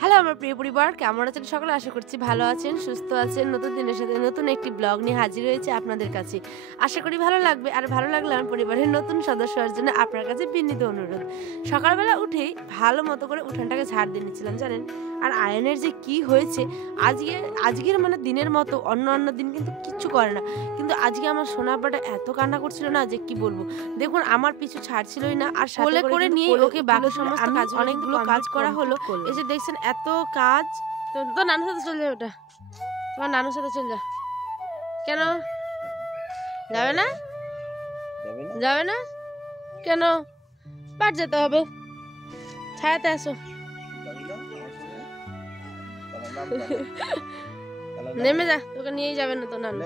Hello আমার প্রিয় পরিবার, কেমন আছেন সকলে? আশা করছি ভালো আছেন, সুস্থ আছেন। নতুন দিনের সাথে নতুন একটি ব্লগ নিয়ে হাজির হয়েছে আপনাদের কাছে। আশা করি ভালো লাগবে। আর ভালো লাগলে আমার পরিবারের নতুন সদস্য হওয়ার জন্য আপনার কাছে বিনীত অনুরোধ। সকালবেলা উঠেই ভালো মতো করে উঠানটাকে ঝাড় দিয়ে নিচ্ছিলাম জানেন। আর আয়নের যে কি হয়েছে আজকের মানে দিনের মতো অন্য দিন কিন্তু কিচ্ছু করে না, কিন্তু আজকে আমার সোনাপাটা এত কান্না করছিল না যে কি বলবো। দেখুন আমার পিছু ছাড়ছিলই না, আর সাথে করে নিয়ে ওকে বাকি সমস্ত কাজ অনেকগুলো কাজ করা হলো। এই যে দেখছেন এত কাজ, তো নানুর সাথে চলে যাবে, ওটা তোমার নানুর সাথে চলে যা। কেন যাবে না? যাবে না কেন? পাঠ যেতে হবে, ছায়াতে আসো। নেমে যা, তোকে নিয়েই যাবে না তো নানু।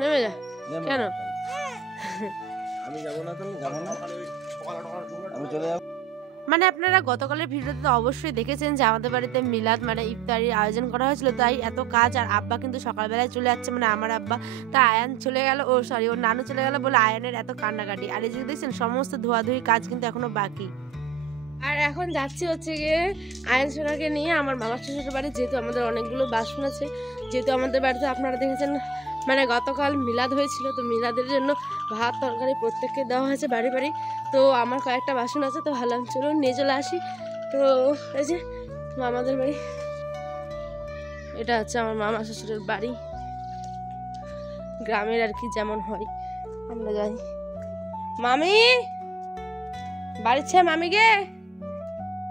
নেমে যা। কেন? আমি যাব না, তুমি যাবো না, আমি চলে যাব। মানে আপনারা গতকালের ভিডিওতে তো অবশ্যই দেখেছেন যে আমাদের বাড়িতে মিলাদ মানে ইফতারির আয়োজন করা হয়েছিল, তাই এত কাজ। আর আব্বা কিন্তু সকালবেলায় চলে যাচ্ছে, মানে আমার আব্বা। তা আয়ান চলে গেল, ওর নানু চলে গেল বলে আয়ানের এত কান্নাকাটি। আর এই যে দেখছেন সমস্ত ধোয়াধুয়ি কাজ কিন্তু এখনো বাকি। আর এখন যাচ্ছি হচ্ছে গিয়ে আয়ন সোনাকে নিয়ে আমার মামার শ্বশুর বাড়ি, যেহেতু আমাদের অনেকগুলো বাসন আছে। যেহেতু আমাদের বাড়িতে আপনারা দেখেছেন মানে গতকাল মিলাদ হয়েছিল, তো মিলাদের জন্য ভাত তরকারি প্রত্যেককে দেওয়া হয়েছে বাড়ি বাড়ি। তো আমার কয়েকটা বাসন আছে, তো ভাবলাম চলুন নিয়ে চলে আসি। তো এই যে মামাদের বাড়ি, এটা হচ্ছে আমার মামা শ্বশুরের বাড়ি। গ্রামের আর কি যেমন হয় আমরা যাই। মামি বাড়ির ছে মামি গে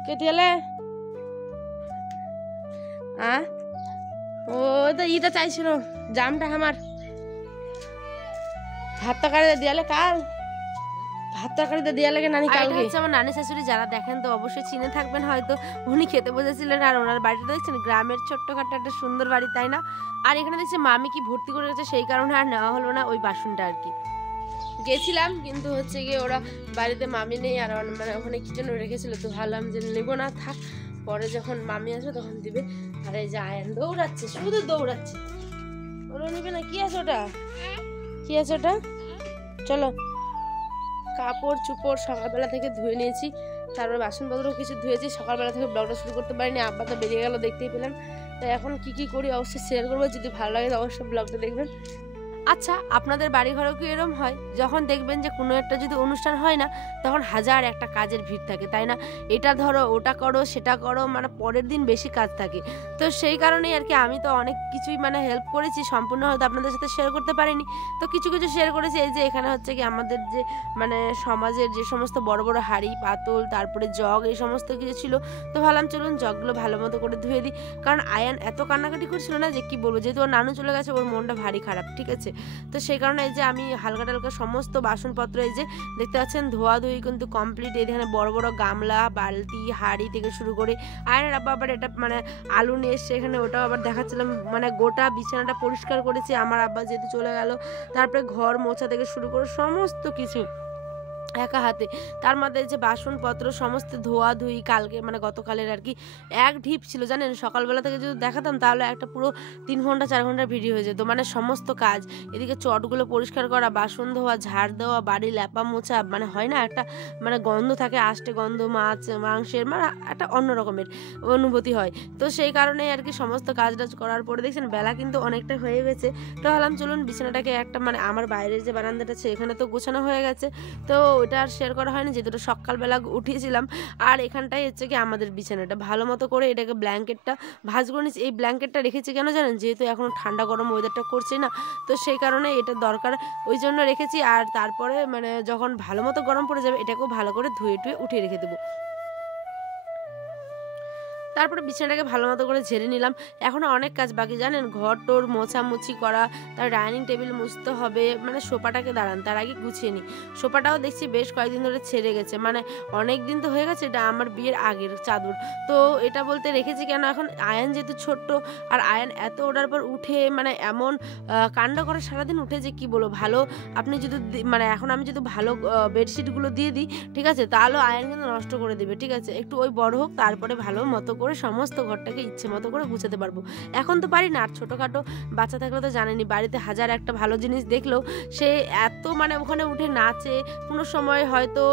কেটে গেলে ও তো ইটা চাইছিল জামটা আমার ভাত তরকারি দিয়ালে কাল ভাত তরকারি দিয়ে লাগে নানি কালকে। হচ্ছে আমার নানি শাশুড়ি, যারা দেখেন তো অবশ্যই চিনে থাকবেন হয়তো। উনি খেতে বসেছিলেন, আর ওনার বাড়িটা দেখছেন গ্রামের ছোট্টখাট্ট একটা সুন্দর বাড়ি, তাই না? আর এখানে দেখছি মামি কি ভর্তি করে গেছে, সেই কারণে আর নেওয়া হলো না ওই বাসনটা আর কি। গেছিলাম কিন্তু হচ্ছে গিয়ে ওরা বাড়িতে মামি নেই, আর মানে ওখানে কি জন্য রেখেছিল, তো ভাবলাম যে নেবো না, থাক, পরে যখন মামি আসবে তখন দিবে। আর এই যে আয়ন দৌড়াচ্ছে, শুধু দৌড়াচ্ছে। ওরা নেবে না? কি আছে ওটা? কি আছে ওটা? চলো। কাপড় চুপড় সকালবেলা থেকে ধুয়ে নিয়েছি, তারপরে বাসনপত্র কিছু ধুয়েছি। সকালবেলা থেকে ব্লগটা শুরু করতে পারিনি, আব্বা তো বেরিয়ে গেল, দেখতেই পেলাম। তাই এখন কি করি অবশ্যই শেয়ার করবো, যদি ভালো লাগে অবশ্যই ব্লগটা দেখবেন। আচ্ছা, আপনাদের বাড়ি ঘরেও কি এরকম হয়? যখন দেখবেন যে কোনো একটা যদি অনুষ্ঠান হয় না, তখন হাজার একটা কাজের ভিড় থাকে, তাই না? এটা ধরো, ওটা করো, সেটা করো, মানে পরের দিন বেশি কাজ থাকে। তো সেই কারণেই আর কি আমি তো অনেক কিছুই মানে হেল্প করেছি, সম্পূর্ণ হয়তো আপনাদের সাথে শেয়ার করতে পারিনি, তো কিছু কিছু শেয়ার করেছি। এই যে এখানে হচ্ছে কি আমাদের যে মানে সমাজের যে সমস্ত বড় বড় হাঁড়ি পাতল, তারপরে জগ, এই সমস্ত কিছু ছিল। তো ভাবলাম চলুন জগগুলো ভালো মতো করে ধুয়ে দিই, কারণ আয়ান এত কান্নাকাটি করছিল না যে কি বলবো। যেহেতু ওর নানু চলে গেছে, ওর মনটা ভারী খারাপ, ঠিক আছে? তো সেই কারণে এই যে আমি হালকা টালকা সমস্ত বাসনপত্র এই যে দেখতে পাচ্ছেন ধোয়াধুয়ি কিন্তু কমপ্লিট। এখানে বড় বড় গামলা, বালতি, হাঁড়ি থেকে শুরু করে আয়নের আব্বা আবার এটা মানে আলু নিয়ে এসছে এখানে, ওটাও আবার দেখাচ্ছিলাম। মানে গোটা বিছানাটা পরিষ্কার করেছি আমার আব্বা যেহেতু চলে গেল। তারপরে ঘর মোছা থেকে শুরু করে সমস্ত কিছু একা হাতে। তার মধ্যে যে বাসনপত্র সমস্ত ধোয়াধুয়ি কালকে মানে গতকালের আর কি এক ঢিপ ছিল জানেন। সকালবেলা থেকে যদি দেখাতাম তাহলে একটা পুরো 3 ঘন্টা 4 ঘন্টার ভিডিও হয়ে যেত, মানে সমস্ত কাজ। এদিকে চটগুলো পরিষ্কার করা, বাসন ধোয়া, ঝাড় দেওয়া, বাড়ি ল্যাপা মোছা, মানে হয় না একটা মানে গন্ধ থাকে, আষ্টে গন্ধ, মাংসের, মানে একটা অন্য রকমের অনুভূতি হয়। তো সেই কারণে আর কি সমস্ত কাজ টাজ করার পরে দেখছেন বেলা কিন্তু অনেকটা হয়ে গেছে। তো ভাবলাম চলুন বিছানাটাকে একটা মানে আমার বাইরের যে বারান্দাটা আছে এখানে তো গোছানো হয়ে গেছে, তো ওটা আর শেয়ার করা হয়নি যেহেতু সকালবেলা উঠিয়েছিলাম। আর এখানটাই হচ্ছে কি আমাদের বিছানাটা ভালো মতো করে এটাকে ব্ল্যাঙ্কেটটা ভাঁজ করে নিচ্ছি। এই ব্ল্যাঙ্কেটটা রেখেছি কেন জানেন? যেহেতু এখন ঠান্ডা গরম ওয়েদারটা করছে না, তো সেই কারণে এটা দরকার, ওই জন্য রেখেছি। আর তারপরে মানে যখন ভালো মতো গরম পড়ে যাবে এটাকেও ভালো করে ধুয়ে উঠিয়ে রেখে দেবো। তারপরে বিছানাটাকে ভালো মতো করে ঝেড়ে নিলাম। এখনও অনেক কাজ বাকি জানেন, ঘর টোর মোছামুছি করা, তার ডাইনিং টেবিল মুছতে হবে, মানে সোফাটাকে দাঁড়ান তার আগে গুছিয়ে নিই। সোফাটাও দেখছি বেশ কয়েকদিন ধরে ছেড়ে গেছে, মানে অনেক দিন তো হয়ে গেছে, এটা আমার বিয়ের আগের চাদর। তো এটা বলতে রেখেছি কেন, এখন আয়ান যেহেতু ছোট্ট, আর আয়ান এত ওঠার পর উঠে মানে এমন কাণ্ড করে সারাদিন উঠে যে কি বলো। ভালো আপনি যদি মানে এখন আমি যদি ভালো বেডশিটগুলো দিয়ে দিই, ঠিক আছে, তাহলে আয়ান কিন্তু নষ্ট করে দেবে, ঠিক আছে? একটু ওই বড় হোক, তারপরে ভালো মতো করে সমস্ত ঘরটাকে ইচ্ছে মতো করে গুছাতে পারবো। এখন তো পারি না। আর ছোটোখাটো বাচ্চা থাকলে তো জানেনি, বাড়িতে হাজার একটা ভালো জিনিস দেখলেও সে এত মানে ওখানে উঠে নাচে, কোনো সময় হয়তো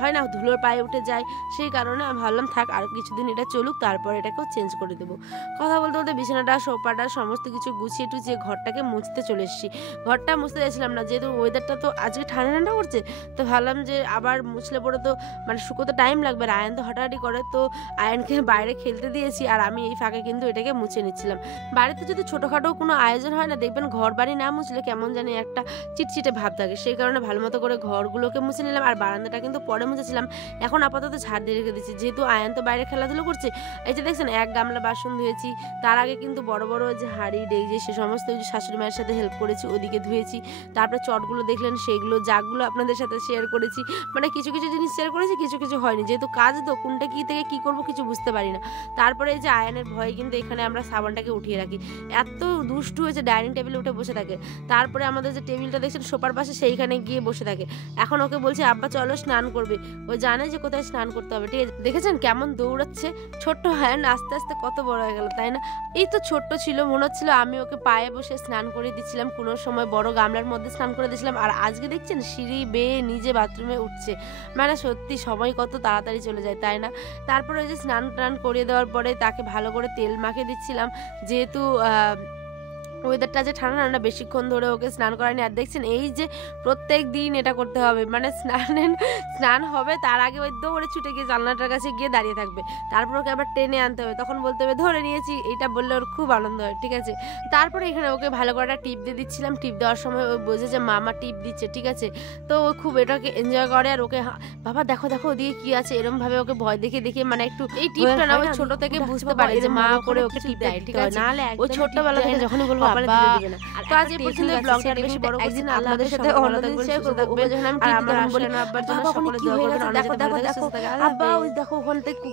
হয় না ধুলোর পায়ে উঠে যায়, সেই কারণে আমি ভাবলাম থাক আর কিছুদিন এটা চলুক, তারপর এটাকেও চেঞ্জ করে দেবো। কথা বলতে বলতে বিছানাটা সোফাটা সমস্ত কিছু গুছিয়ে টুছিয়ে ঘরটাকে মুছতে চলে এসেছি। ঘরটা মুছতে চাইছিলাম না, যেহেতু ওয়েদারটা তো আজকে ঠান্ডা ঠান্ডা করছে, তো ভাবলাম যে আবার মুছলে পরে তো মানে শুকোতে টাইম লাগবে, আর আয়ন তো হাঁটাহাঁটি করে, তো আয়নকে বাইরে খেলতে দিয়েছি আর আমি এই ফাঁকে কিন্তু এটাকে মুছে নিচ্ছিলাম। বাড়িতে যদি ছোটোখাটো কোনো আয়োজন হয় না, দেখবেন ঘর বাড়ি না মুছলে কেমন জানি একটা চিটচিটে ভাব থাকে, সেই কারণে ভালো মতো করে ঘরগুলোকে মুছে নিলাম। আর বারান্দাটা কিন্তু পরে মুছেছিলাম, এখন আপাতত ঝাড় দিয়ে রেখে দিচ্ছি, যেহেতু আয়ন তো বাইরে খেলাধুলো করছে। এই যে দেখছেন এক গামলা বাসন ধুয়েছি, তার আগে কিন্তু বড় বড় যে হাঁড়ি ডেকচি সে সমস্ত শাশুড়ি মায়ের সাথে হেল্প করেছি, ওদিকে ধুয়েছি। তারপরে চটগুলো দেখলেন, সেইগুলো জাগগুলো আপনাদের সাথে শেয়ার করেছি, মানে কিছু কিছু জিনিস শেয়ার করেছি, কিছু কিছু হয়নি, যেহেতু কাজ তো কোনটা কী থেকে কী করবো কিছু বুঝতে পারি না। তারপরে এই যে আয়নের ভয়ে কিন্তু এখানে আমরা সাবানটাকে উঠিয়ে রাখি, এত দুষ্টু হয়েছে, ডাইনিং টেবিলে উঠে বসে থাকে। তারপরে আমাদের যে টেবিলটা দেখছেন সোফার পাশে, সেইখানে গিয়ে বসে থাকে। এখন ওকে বলছি আব্বা চলো স্নান করবে, ও জানে যে কোথায় স্নান করতে হবে, ঠিক আছে। দেখেছেন কেমন দৌড়াচ্ছে, ছোট্ট আয়ন আস্তে আস্তে কত বড় হয়ে গেল, তাই না? এই তো ছোট্ট ছিল, মনে হচ্ছিল আমি ওকে পায়ে বসে স্নান করে দিচ্ছিলাম, কোনো সময় বড় গামলার মধ্যে স্নান করে দিচ্ছিলাম, আর আজকে দেখছেন সিঁড়ি বেয়ে নিজে বাথরুমে উঠছে, মানে সত্যি সময় কত তাড়াতাড়ি চলে যায়, তাই না? তারপরে ওই যে স্নান টান করিয়ে দেওয়ার পরে তাকে ভালো করে তেল মাখিয়ে দিচ্ছিলাম, যেহেতু ওয়েদারটা যে ঠান্ডা ঠান্ডা, বেশিক্ষণ ধরে ওকে স্নান করায়নি। আর দেখছেন এই যে প্রত্যেক দিন এটা করতে হবে, মানে স্নান হবে তার আগে ওই দৌড়ে ছুটে গিয়ে জানলাটার কাছে গিয়ে দাঁড়িয়ে থাকবে, তারপর ওকে আবার টেনে আনতে হবে, তখন বলতে হবে ধরে নিয়েছি, এইটা বললে ওর খুব আনন্দ হয়, ঠিক আছে। তারপরে এখানে ওকে ভালো করে একটা টিপ দিয়ে দিচ্ছিলাম, টিপ দেওয়ার সময় ও বোঝে যে মামা টিপ দিচ্ছে, ঠিক আছে, তো ও খুব এটাকে এনজয় করে। আর ওকে বাবা দেখো দেখো ওদিকে কি আছে, এরকম ভাবে ওকে ভয় দেখে দেখে মানে একটু এই টিপটা না ওই ছোট থেকে বুঝতে পারে যে মা করে ওকে টিপ দেয়, ঠিক আছে, নাহলে ওই ছোটবেলা থেকে যখনই বলবো তো আজ এই পর্যন্ত ব্লগটা বেশি বড় করছি না, আপনাদের সাথে অন্যদিন শেয়ার করব, যখন আমি টিপ দেব আব্বার জন্য সকলে দোয়া করবেন। দেখো দেখো দেখো আব্বা ওই দেখো ওখান থেকে